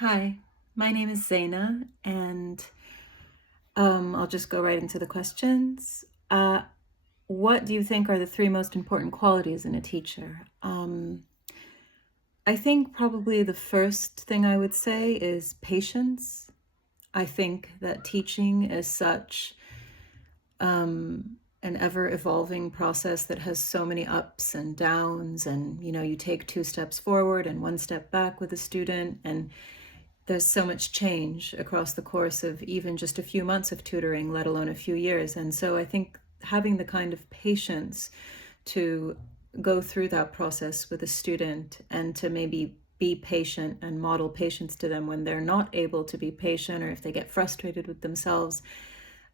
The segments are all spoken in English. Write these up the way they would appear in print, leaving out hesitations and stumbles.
Hi, my name is Zeina, and I'll just go right into the questions. What do you think are the three most important qualities in a teacher? I think probably the first thing I would say is patience. I think that teaching is such an ever-evolving process that has so many ups and downs, and you take two steps forward and one step back with a student, and there's so much change across the course of even just a few months of tutoring, let alone a few years. And so I think having the kind of patience to go through that process with a student and to maybe be patient and model patience to them when they're not able to be patient or if they get frustrated with themselves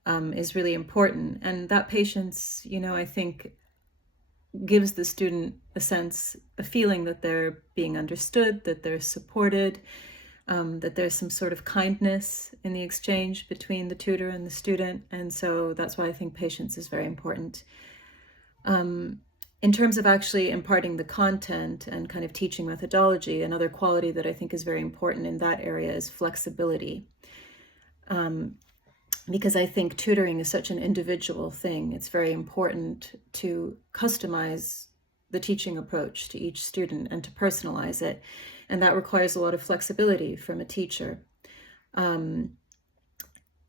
is really important. And that patience, I think gives the student a feeling that they're being understood, that they're supported, that there's some sort of kindness in the exchange between the tutor and the student. And so that's why I think patience is very important. In terms of actually imparting the content and kind of teaching methodology, another quality that I think is very important in that area is flexibility. Because I think tutoring is such an individual thing, it's very important to customize the teaching approach to each student and to personalize it. And that requires a lot of flexibility from a teacher. Trying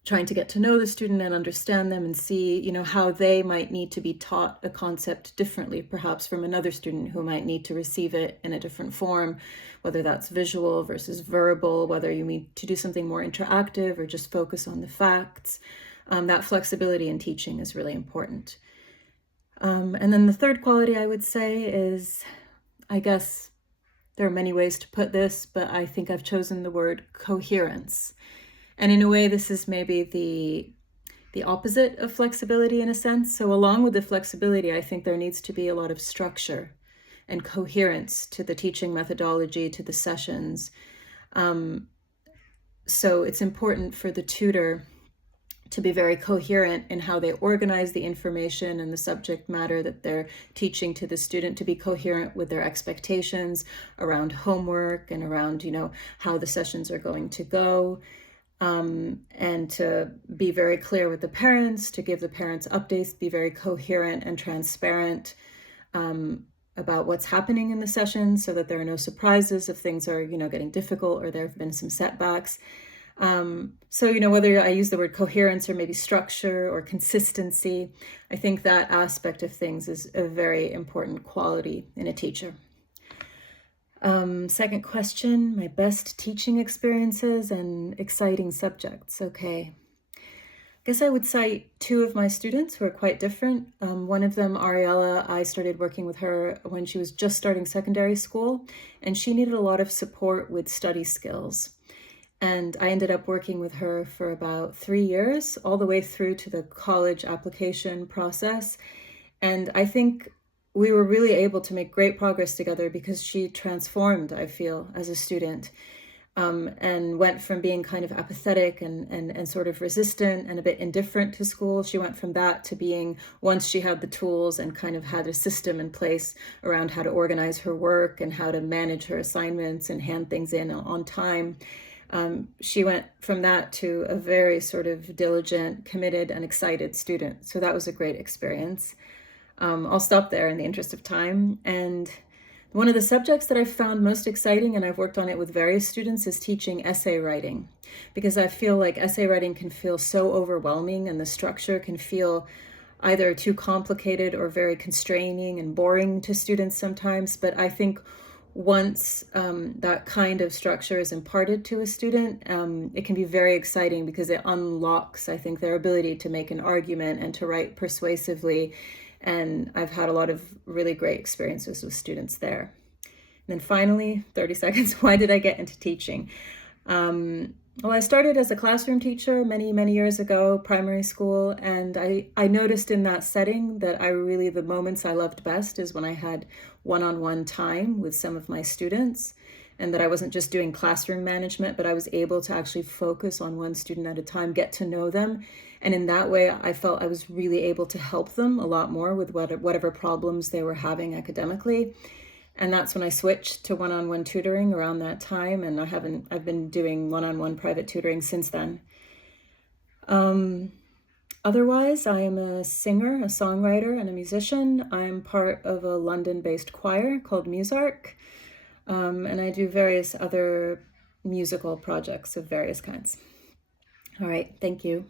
to get to know the student and understand them and see, how they might need to be taught a concept differently, perhaps from another student who might need to receive it in a different form, whether that's visual versus verbal, whether you need to do something more interactive or just focus on the facts. That flexibility in teaching is really important. And then the third quality I would say is, I guess there are many ways to put this, but I think I've chosen the word coherence. And in a way, this is maybe the opposite of flexibility in a sense. So along with the flexibility, I think there needs to be a lot of structure and coherence to the teaching methodology, to the sessions. So it's important for the tutor to be very coherent in how they organize the information and the subject matter that they're teaching to the student, to be coherent with their expectations around homework and around, how the sessions are going to go. And to be very clear with the parents, to give the parents updates, be very coherent and transparent about what's happening in the session so that there are no surprises if things are, getting difficult or there have been some setbacks. So, whether I use the word coherence or maybe structure or consistency, I think that aspect of things is a very important quality in a teacher. Second question, my best teaching experiences and exciting subjects. Okay. I guess I would cite two of my students who are quite different. One of them, Ariella, I started working with her when she was just starting secondary school, and she needed a lot of support with study skills. And I ended up working with her for about 3 years, all the way through to the college application process. And I think we were really able to make great progress together because she transformed, I feel, as a student, and went from being kind of apathetic and sort of resistant and a bit indifferent to school. She went from that to being, once she had the tools and kind of had a system in place around how to organize her work and how to manage her assignments and hand things in on time, she went from that to a very sort of diligent, committed, and excited student. So that was a great experience. I'll stop there in the interest of time. And one of the subjects that I found most exciting, and I've worked on it with various students, is teaching essay writing, because I feel like essay writing can feel so overwhelming and the structure can feel either too complicated or very constraining and boring to students sometimes. But I think once that kind of structure is imparted to a student, it can be very exciting because it unlocks, I think, their ability to make an argument and to write persuasively. And I've had a lot of really great experiences with students there. And then finally, 30 seconds, why did I get into teaching? Well, I started as a classroom teacher many, many years ago, primary school, and I noticed in that setting that the moments I loved best is when I had one-on-one time with some of my students, and that I wasn't just doing classroom management, but I was able to actually focus on one student at a time, get to know them. And in that way, I felt I was really able to help them a lot more with whatever problems they were having academically. And that's when I switched to one-on-one tutoring around that time, and I've been doing one-on-one private tutoring since then. Otherwise, I am a singer, a songwriter, and a musician. I'm part of a London-based choir called Musark, and I do various other musical projects of various kinds. All right, thank you.